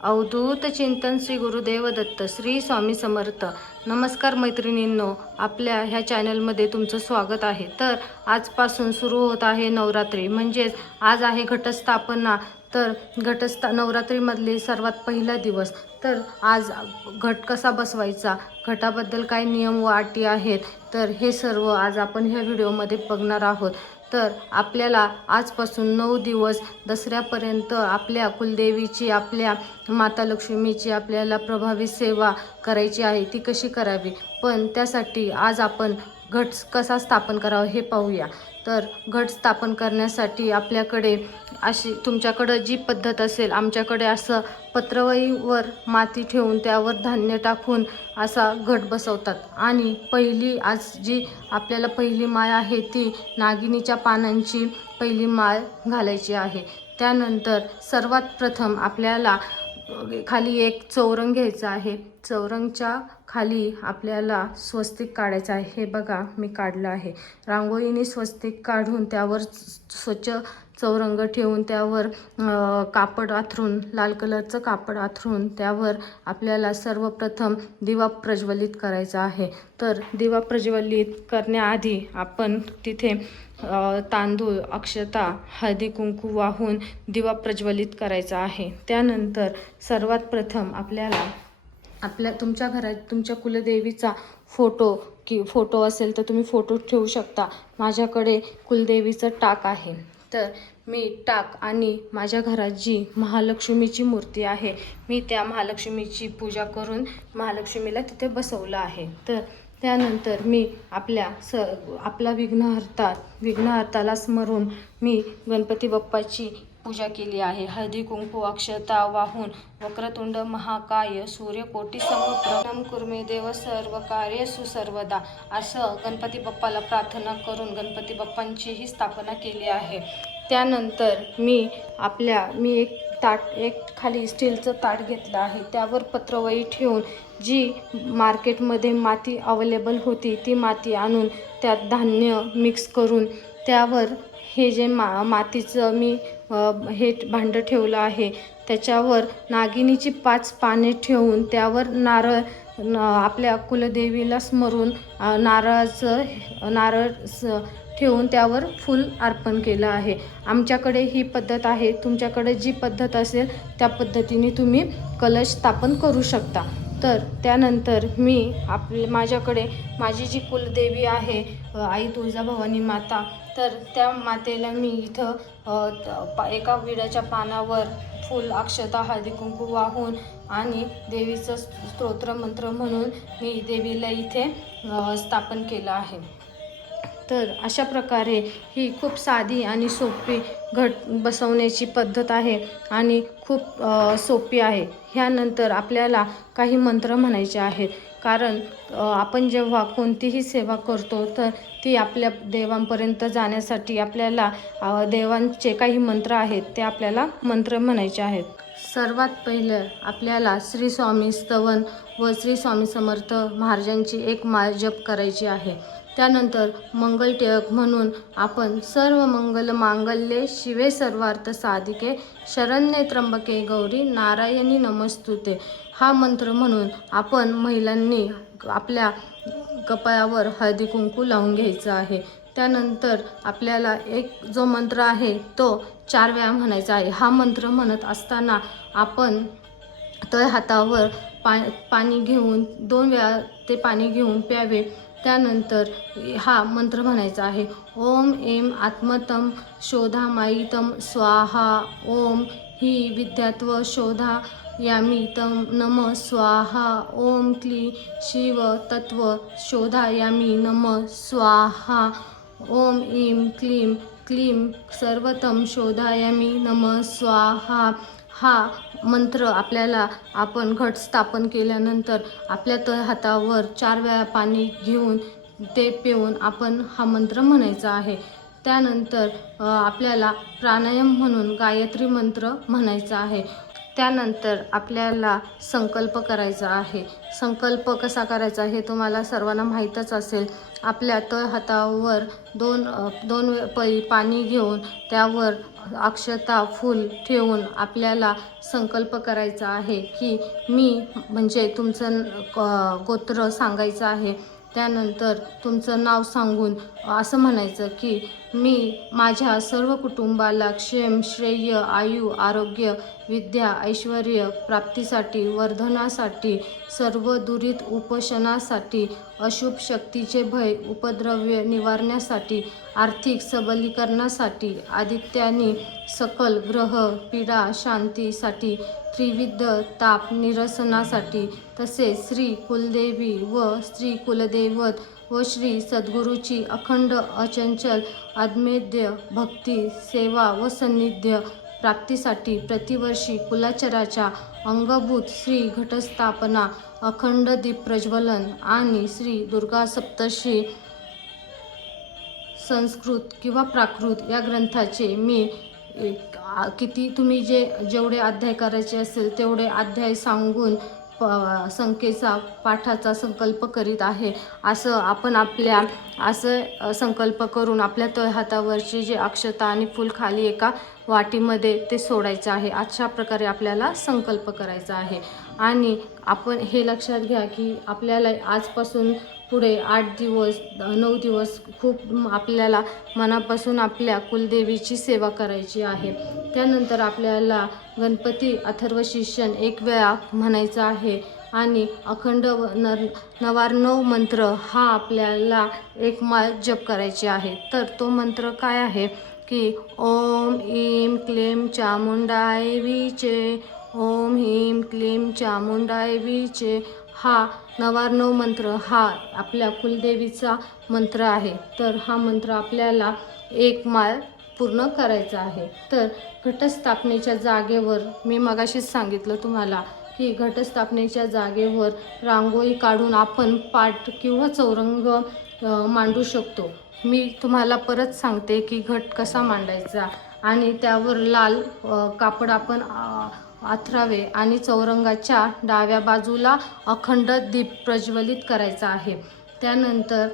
अवधूत चिंतन श्री गुरुदेव दत्त श्री स्वामी समर्थ. नमस्कार मैत्रिणींनो आपल्या ह्या चॅनलमध्ये तुमचं स्वागत आहे. तर आजपासून सुरू होत आहे नवरात्री. म्हणजेच आज आहे घटस्थापना. तर घटस्था नवरात्रीमधले सर्वात पहिला दिवस. तर आज घट कसा बसवायचा? घटाबद्दल काय नियम व अटी आहेत? तर हे सर्व आज आपण ह्या व्हिडिओमध्ये बघणार आहोत. तर आपल्याला आजपासून नऊ दिवस दसऱ्यापर्यंत आपल्या कुलदेवीची आपल्या माता लक्ष्मीची आपल्याला प्रभावी सेवा करायची आहे ती कशी करावी? पण त्यासाठी आज आपण घट कसा स्थापन करावा हे पाहूया. तर घट स्थापन करण्यासाठी आपल्याकडे अशी तुमच्याकडं जी पद्धत असेल आमच्याकडे असं पत्रवईवर माती ठेवून त्यावर धान्य टाकून असा घट बसवतात. आणि पहिली आज जी आपल्याला पहिली माळ आहे ती नागिनीच्या पानांची पहिली माळ घालायची आहे. त्यानंतर सर्वात प्रथम आपल्याला खाली एक चौरंग घ्यायचा आहे. चौरंगच्या खाली आपल्याला स्वस्तिक काढायचं आहे. हे बघा मी काढलं आहे. रांगोळीने स्वस्तिक काढून त्यावर स्वच्छ चौरंग ठेवून त्यावर कापड आथरून लाल कलरचं कापड आथरून त्यावर आपल्याला सर्वप्रथम दिवा प्रज्वलित करायचा आहे. तर दिवा प्रज्वलित करण्याआधी आपण तिथे तांदूळ अक्षता हळदी कुंकू वाहून दिवा प्रज्वलित करायचा आहे. त्यानंतर सर्वात प्रथम आपल्याला आपल्या तुमच्या घरात तुमच्या कुलदेवीचा फोटो की फोटो असेल तर तुम्ही फोटो ठेवू शकता. माझ्याकडे कुलदेवीचं टाक आहे. तर मी टाक आणि माझ्या घरात जी महालक्ष्मीची मूर्ती आहे मी त्या महालक्ष्मीची पूजा करून महालक्ष्मीला तिथे बसवलं आहे. तर त्यानंतर मी आपल्या स आपला विघ्नहर्ता विघ्नहर्ताला स्मरून मी गणपती बाप्पाची पूजा केली आहे. हळदी कुंकू अक्षता वाहून वक्रतुंड महाकाय सूर्यकोटी समप्रम कुर्मे देव सर्व कार्य सुसर्वदा. असं गणपती बाप्पाला प्रार्थना करून गणपती बाप्पांचीही स्थापना केली आहे. त्यानंतर मी आपल्या मी एक ताट एक खाली स्टीलचं ताट घेतलं आहे. त्यावर पत्रवळी ठेवून जी मार्केटमध्ये माती अवेलेबल होती ती माती आणून त्यात धान्य मिक्स करून त्यावर हे जे मा मातीचं मी हे भांडं ठेवलं आहे. त्याच्यावर नागिनीची पाच पाने ठेवून त्यावर नारळ न आपल्या कुलदेवीला स्मरून नारळाचं नारळ स ठेवून त्यावर फूल अर्पण केलं आहे. आमच्याकडे ही पद्धत आहे. तुमच्याकडे जी पद्धत असेल त्या पद्धतीने तुम्ही कलश स्थापन करू शकता. तर त्यानंतर मी आपले माझ्याकडे माझी जी कुलदेवी आहे आई तुळजाभवानी माता तर त्या मातेला मी इथं एका विड्याच्या पानावर फूल अक्षता हळदी कुंकू वाहून आणि देवीचं स्तोत्र मंत्र म्हणून मी देवीला इथे स्थापन केलं आहे. तर अशा प्रकारे ही खूप साधी आणि सोपी घट बसवण्याची पद्धत आहे आणि खूप सोपी आहे. ह्यानंतर आपल्याला काही मंत्र म्हणायचे आहेत. कारण आपण जेव्हा कोणतीही सेवा करतो तर ती आपल्या देवांपर्यंत जाण्यासाठी आपल्याला देवांचे काही मंत्र आहेत ते आपल्याला मंत्र म्हणायचे आहेत. सर्वात पहिलं आपल्याला श्री स्वामी स्तवन व श्री स्वामी समर्थ महाराजांची एक माळ जप करायची आहे. त्यानंतर मंगल टिळक म्हणून आपण सर्व मंगल मांगल्ये शिवे सर्वार्थ साधिके शरण्ये त्र्यंबके गौरी नारायणी नमस्तुते. हा मंत्र म्हणून आपण महिलांनी आपल्या कपाळावर हळदी कुंकू लावून घ्यायचं आहे. त्यानंतर आपल्याला एक जो मंत्र आहे तो चार वेळा म्हणायचा आहे. हा मंत्र म्हणत असताना आपण तळ हातावर पा पाणी घेऊन दोन वेळा ते पाणी घेऊन प्यावे. त्यानंतर हा मंत्र म्हणायचा आहे. ओम एम आत्मतम शोधामायितम स्वाहा. ओम ही विद्यात्व शोधा यामी तम नम स्वाहा. ओम क्ली शिव तत्व शोधायामी नम स्वाहा. ओम ईं क्लीम क्लीम सर्वतम शोधायामी नम स्वाहा. हा मंत्र आपल्याला आपण घट स्थापन केल्यानंतर आपल्या त हातावर चार वेळा पाणी घेऊन ते पिऊन आपण हा मंत्र म्हणायचा आहे. त्यानंतर आपल्याला प्राणायाम म्हणून गायत्री मंत्र म्हणायचा आहे. त्यानंतर आपल्याला संकल्प करायचा आहे. संकल्प कसा करायचा हे तुम्हाला सर्वांना माहीतच असेल. आपल्या तळ हातावर दोन दोन पै पाणी घेऊन त्यावर अक्षता फूल ठेवून आपल्याला संकल्प करायचा आहे की मी म्हणजे तुमचं गोत्र सांगायचं आहे. त्यानंतर तुमचं नाव सांगून असं म्हणायचं की मी माझ्या सर्व कुटुंबाला क्षेम श्रेय आयु आरोग्य विद्या ऐश्वर प्राप्तीसाठी वर्धनासाठी सर्व दुरीत उपोषणासाठी अशुभ शक्तीचे भय उपद्रव्य निवारण्यासाठी आर्थिक सबलीकरणासाठी आदित्यानी सकल ग्रह पीडा शांतीसाठी त्रिविध ताप निरसनासाठी तसेच श्री कुलदेवी व श्री कुलदैवत व श्री सद्गुरूची अखंड अचंचल आत्मेद्य भक्ती सेवा व सान्निध्य प्राप्तीसाठी प्रतिवर्षी कुलाचराच्या अंगभूत श्री घटस्थापना अखंड दीप प्रज्वलन आणि श्री दुर्गा सप्तशी संस्कृत किंवा प्राकृत या ग्रंथाचे मी किती तुम्ही जे जेवढे अध्याय करायचे असेल तेवढे अध्याय सांगून प संख्येचा पाठाचा संकल्प करीत आहे. असं आपण आपल्या असं संकल्प करून आपल्या तळहातावरची जे अक्षता आणि फूल खाली एका वाटीमध्ये ते सोडायचं आहे. अशा प्रकारे आपल्याला संकल्प करायचा आहे. आणि आपण हे लक्षात घ्या की आपल्याला आजपासून पुढे आठ दिवस नऊ दिवस खूप आपल्याला मनापासून आपल्या कुलदेवीची सेवा करायची आहे. त्यानंतर आपल्याला गणपती अथर्व शिष्यन एक वेळा म्हणायचं आहे आणि अखंड व नर नऊ मंत्र हा आपल्याला एक माळ जप करायची आहे. तर तो मंत्र काय आहे? की ओम ईम क्लेम चामुंडाय विचे ओम ह्रीम क्लीम चामुंडाय विचे हा नवार्णव मंत्र हा आपल्या कुलदेवीचा मंत्र आहे. तर हा मंत्र आपल्याला एक माळ पूर्ण करायचा आहे. तर घटस्थापनेच्या जागेवर मी मगाशीच सांगितलं तुम्हाला की घटस्थापनेच्या जागेवर रांगोळी काढून आपण पाठ किंवा चौरंग मांडू शकतो. मी तुम्हाला परत सांगते की घट कसा मांडायचा आणि त्यावर लाल कापड आपण अथरावे आणि चौरंगाच्या डाव्या बाजूला अखंड दीप प्रज्वलित करायचा आहे. त्यानंतर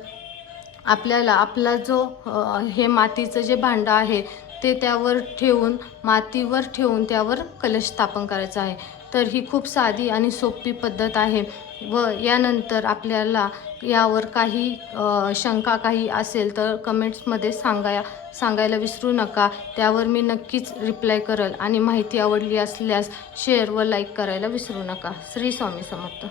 आपल्याला आपला जो हे मातीचं जे भांडं आहे ते त्यावर ठेवून मातीवर ठेवून त्यावर कलश स्थापन करायचं आहे. तर ही खूप साधी आणि सोपी पद्धत आहे व यानंतर आपल्याला यावर काही शंका काही असेल तर कमेंट्समध्ये सांगाया सांगायला विसरू नका. त्यावर मी नक्कीच रिप्लाय करल आणि माहिती आवडली असल्यास शेअर व लाईक करायला विसरू नका. श्री स्वामी समर्थ.